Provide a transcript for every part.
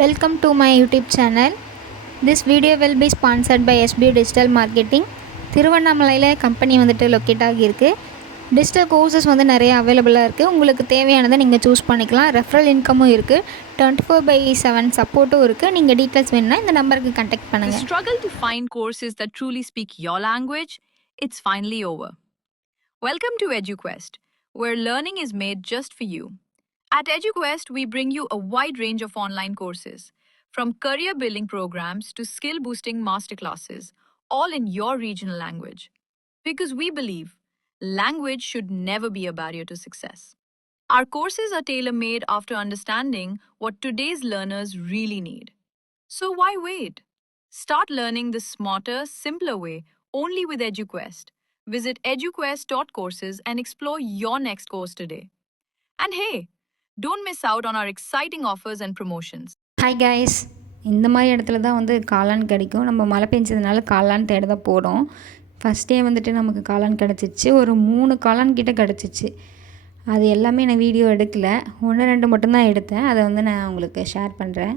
Welcome to my YouTube channel. This video will be sponsored by SB Digital Marketing. திருவண்ணாமலையில் company வந்துட்டு locate ஆகியிருக்கு. Digital courses வந்து நிறைய அவைலபிளாக இருக்குது. உங்களுக்கு தேவையானதை நீங்கள் சூஸ் பண்ணிக்கலாம். ரெஃபரல் இன்கமும் இருக்குது. 24/7 சப்போர்ட்டும் இருக்குது. நீங்கள் டீட்டெயில்ஸ் வேணும்னா இந்த நம்பருக்கு கான்டாக்ட் பண்ணுங்கள். The struggle to find courses that truly speak your language, it's finally over. Welcome to EduQuest, where learning is made just for you. At EduQuest, we bring you a wide range of online courses, from career building programs to skill boosting masterclasses, all in your regional language. Because we believe language should never be a barrier to success. Our courses are tailor made after understanding what today's learners really need. So why wait? Start learning the smarter, simpler way only with EduQuest. Visit eduquest.courses and explore your next course today. And hey, don't miss out on our exciting offers and promotions. Hi guys, இந்த மாதிரி இடத்துல தான் வந்து காளான் கிடைக்கும். நம்ம மழை பெஞ்சதுனால காளான் தேட தான் போகிறோம். ஃபஸ்ட்டே வந்துட்டு நமக்கு காளான் கிடச்சிச்சு. ஒரு 3 காளான் கிட்டே கிடச்சிச்சு. அது எல்லாமே நான் வீடியோ எடுக்கலை, 1-2 மட்டும்தான் எடுத்தேன். அதை வந்து நான் உங்களுக்கு ஷேர் பண்ணுறேன்.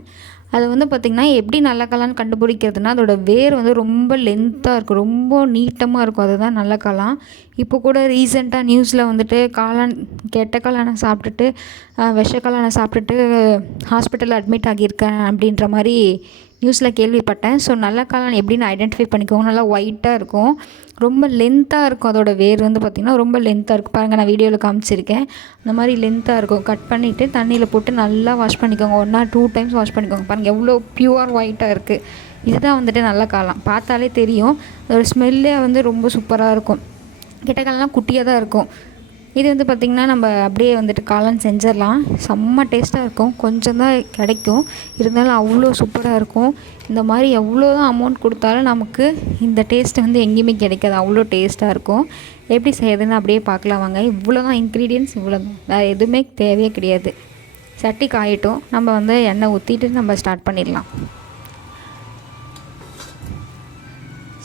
அது வந்து பார்த்திங்கன்னா எப்படி நல்ல காளான் கண்டுபிடிக்கிறதுனா, அதோடய வேர் வந்து ரொம்ப லென்த்தாக இருக்கும், ரொம்ப நீட்டமாக இருக்கும். அதுதான் நல்ல காளான். இப்போ கூட ரீசெண்டாக நியூஸில் வந்துட்டு காளான் கெட்ட காளானை சாப்பிட்டுட்டு விஷ காளானை சாப்பிட்டுட்டு ஹாஸ்பிட்டலில் அட்மிட் ஆகியிருக்கேன் அப்படின்ற மாதிரி நியூஸில் கேள்விப்பட்டேன். ஸோ நல்ல காளான் எப்படின்னு ஐடென்டிஃபை பண்ணிக்கோங்க. நல்லா ஒயிட்டாக இருக்கும், ரொம்ப லென்த்தாக இருக்கும். அதோடய வேர் வந்து பார்த்திங்கன்னா ரொம்ப லென்த்தாக இருக்கும். பாருங்கள், நான் வீடியோவில் காமிச்சிருக்கேன். அந்த மாதிரி லென்த்தாக இருக்கும். கட் பண்ணிவிட்டு தண்ணியில் போட்டு நல்லா வாஷ் பண்ணிக்கோங்க. 1 or 2 times வாஷ் பண்ணிக்கோங்க. பாருங்கள் எவ்வளோ ப்யூர் ஒயிட்டாக இருக்குது. இதுதான் வந்துட்டு நல்ல காளான். பார்த்தாலே தெரியும். அதோடய ஸ்மெல்லே வந்து ரொம்ப சூப்பராக இருக்கும். கெட்ட காளான்லாம் குட்டியாக தான் இருக்கும். இது வந்து பார்த்திங்கன்னா நம்ம அப்படியே வந்துட்டு காளான் செஞ்சிடலாம். செம்ம டேஸ்ட்டாக இருக்கும். கொஞ்சம் தான் கிடைக்கும், இருந்தாலும் அவ்வளோ சூப்பராக இருக்கும். இந்த மாதிரி எவ்வளோ தான் அமௌண்ட் கொடுத்தாலும் நமக்கு இந்த டேஸ்ட்டு வந்து எங்கேயுமே கிடைக்காது. அவ்வளோ டேஸ்ட்டாக இருக்கும். எப்படி செய்யுதுன்னு அப்படியே பார்க்கலாம் வாங்க. இவ்வளோ தான் இன்க்ரீடியன்ட்ஸ், இவ்வளோ தான், வேறு எதுவுமே தேவையே கிடையாது. சட்டி காயட்டும், நம்ம வந்து எண்ணெய் ஊற்றிட்டு நம்ம ஸ்டார்ட் பண்ணிடலாம்.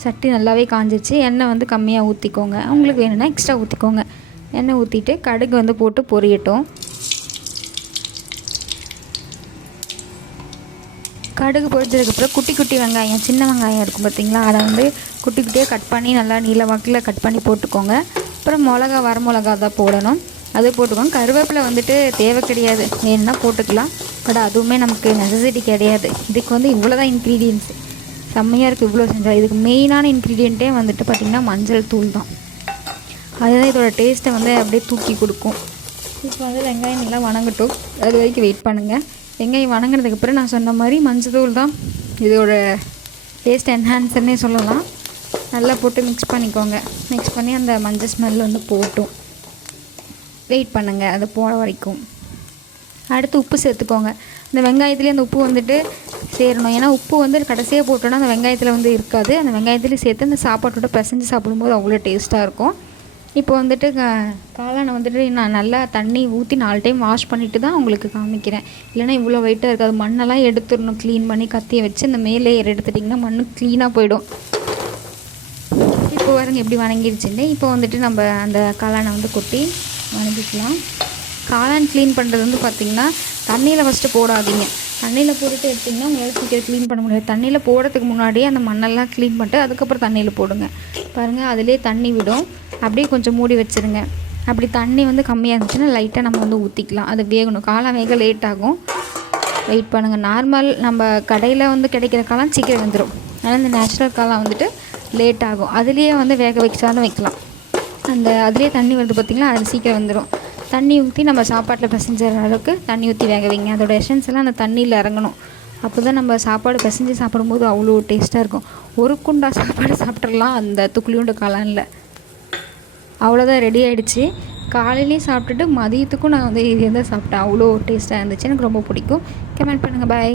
சட்டி நல்லாவே காஞ்சிச்சு. எண்ணெய் வந்து கம்மியாக ஊற்றிக்கோங்க. உங்களுக்கு வேணும்னா எக்ஸ்ட்ரா ஊற்றிக்கோங்க. எண்ணெய் ஊற்றிட்டு கடுகு வந்து போட்டு பொரியட்டும். கடுகு பொரிச்சதுக்கப்புறம் குட்டி குட்டி வெங்காயம், சின்ன வெங்காயம் இருக்கும் பார்த்திங்களா, அதை வந்து குட்டி குட்டியாக கட் பண்ணி நல்லா நீல வாக்கில் கட் பண்ணி போட்டுக்கோங்க. அப்புறம் மிளகா, வர மிளகா தான் போடணும், அது போட்டுக்கோங்க. கருவேப்பிலை வந்துட்டு தேவை கிடையாது, வேணுன்னா போட்டுக்கலாம். பட் அதுவுமே நமக்கு நெசசிட்டி கிடையாது. இதுக்கு வந்து இவ்வளோ தான் இன்க்ரீடியன்ஸ். செம்மையாக இருக்குது இவ்வளோ செஞ்சால். இதுக்கு மெயினான இன்க்ரீடியண்ட்டே வந்துட்டு பார்த்திங்கன்னா மஞ்சள் தூள் தான். அதுதான் இதோட டேஸ்ட்டை வந்து அப்படியே தூக்கி கொடுக்கும். இப்போ வந்து வெங்காயம் நல்லா வணங்கட்டும், அது வரைக்கும் வெயிட் பண்ணுங்கள். வெங்காயம் வணங்கினதுக்கப்புறம் நான் சொன்ன மாதிரி மஞ்சள் தான் இதோட டேஸ்ட் என்ஹான்சர்னே சொல்லலாம். நல்லா போட்டு மிக்ஸ் பண்ணிக்கோங்க. மிக்ஸ் பண்ணி அந்த மஞ்சள் ஸ்மெல் வந்து போட்டும் வெயிட் பண்ணுங்கள், அது போகிற வரைக்கும். அடுத்து உப்பு சேர்த்துக்கோங்க. இந்த வெங்காயத்துலேயே அந்த உப்பு வந்துட்டு சேரணும். ஏன்னா உப்பு வந்து கடைசியாக போட்டோன்னா அந்த வெங்காயத்தில் வந்து இருக்காது. அந்த வெங்காயத்துலேயும் சேர்த்து அந்த சாப்பாட்டோட பிசைஞ்சு சாப்பிடும்போது அவ்வளோ டேஸ்ட்டாக இருக்கும். இப்போ வந்துட்டு காளானை வந்துட்டு நான் நல்லா தண்ணி ஊற்றி 4 டைம் வாஷ் பண்ணிவிட்டு தான் உங்களுக்கு காமிக்கிறேன். இல்லைனா இவ்வளோ வெயிட்டாக இருக்காது. மண்ணெல்லாம் எடுத்துடணும், க்ளீன் பண்ணி கத்தியை வச்சு இந்த மேலே எடுத்துட்டிங்கன்னா மண் க்ளீனாக போயிடும். இப்போ பாருங்க எப்படி வணங்கிடுச்சுன்னு. இப்போ வந்துட்டு நம்ம அந்த காளானை வந்து கொட்டி வணங்கிக்கலாம். காளான் க்ளீன் பண்ணுறது வந்து பார்த்திங்கன்னா தண்ணியில் ஃபஸ்ட்டு போடாதீங்க. தண்ணியில் போட்டுட்டு எடுத்திங்கன்னா உங்களால் சீக்கிரம் க்ளீன் பண்ண முடியாது. தண்ணியில் போடுறதுக்கு முன்னாடியே அந்த மண்ணெல்லாம் க்ளீன் பண்ணிட்டு அதுக்கப்புறம் தண்ணியில் போடுங்க. பாருங்கள், அதிலே தண்ணி விடும். அப்படியே கொஞ்சம் மூடி வச்சுருங்க. அப்படி தண்ணி வந்து கம்மியாக இருந்துச்சுன்னா லைட்டாக நம்ம வந்து ஊற்றிக்கலாம். அது வேகணும். காளான் வேக லேட் ஆகும், வெயிட் பண்ணுங்கள். நார்மல் நம்ம கடையில் வந்து கிடைக்கிற காளான் சீக்கிரம் வந்துடும். ஆனால் இந்த நேச்சுரல் காளான் வந்துட்டு லேட் ஆகும். அதுலேயே வந்து வேக வச்சாலும் வைக்கலாம். அந்த அதுலேயே தண்ணி வருது பார்த்திங்களா, அதில் சீக்கிரம் வந்துடும். தண்ணி ஊற்றி நம்ம சாப்பாட்டில் பிசைஞ்ச அளவுக்கு தண்ணி ஊற்றி வேக வைங்க. அதோட எசன்ஸ் எல்லாம் அந்த தண்ணியில் இறங்கணும். அப்போ தான் நம்ம சாப்பாடு பிசைஞ்சு சாப்பிடும்போது அவ்வளோ டேஸ்ட்டாக இருக்கும். ஒரு குண்டா சாப்பாடு சாப்பிட்றலாம் அந்த துக்குளியோண்டு காளானில். அவ்வளோதான், ரெடி ஆகிடுச்சு. காலையிலையும் சாப்பிட்டுட்டு மதியத்துக்கும் நான் வந்து இது தான் சாப்பிட்டேன். அவ்வளோ டேஸ்ட்டாக இருந்துச்சு. எனக்கு ரொம்ப பிடிக்கும். கமெண்ட் பண்ணுங்கள். பாய்.